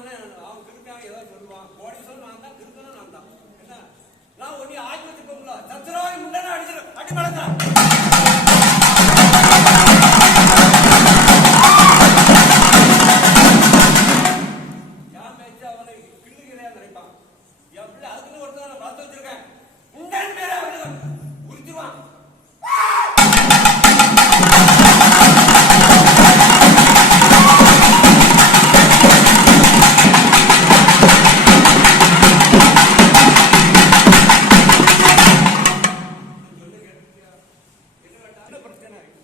அவன் கிருக்காக ஏதோ சொல்லுவான் கோடீஸ்வரன் நான் தான் கிருக்கணும் நான் தான் என்ன நான் ஒன்னி ஆக்கி வச்சுக்கோங்களா சத்துராவை முன்னாடி அடிச்சிடும் அடி பழந்தான் என் மேய்ச்சி அவனை கிள்ளுகிறேன் நினைப்பான் என் பிள்ளை அதுக்குன்னு ஒருத்தர் நான் வளர்த்து வச்சிருக்கேன் உண்டன் மேல அவனை உரிச்சிருவான்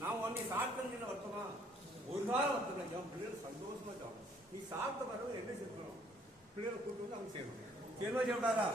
நான் ஒன்னை சாப்பிட்டு வருத்தமா ஒரு காலம் வருத்தம் என் பிள்ளைகள் சந்தோஷமா சாப்பிடும் நீ சாப்பிட்ட பிறகு என்ன செய்யணும் பிள்ளைகளை கூட்டு வந்து அவங்க செய்யணும் செய்யணும் செய்யக்கூடாதா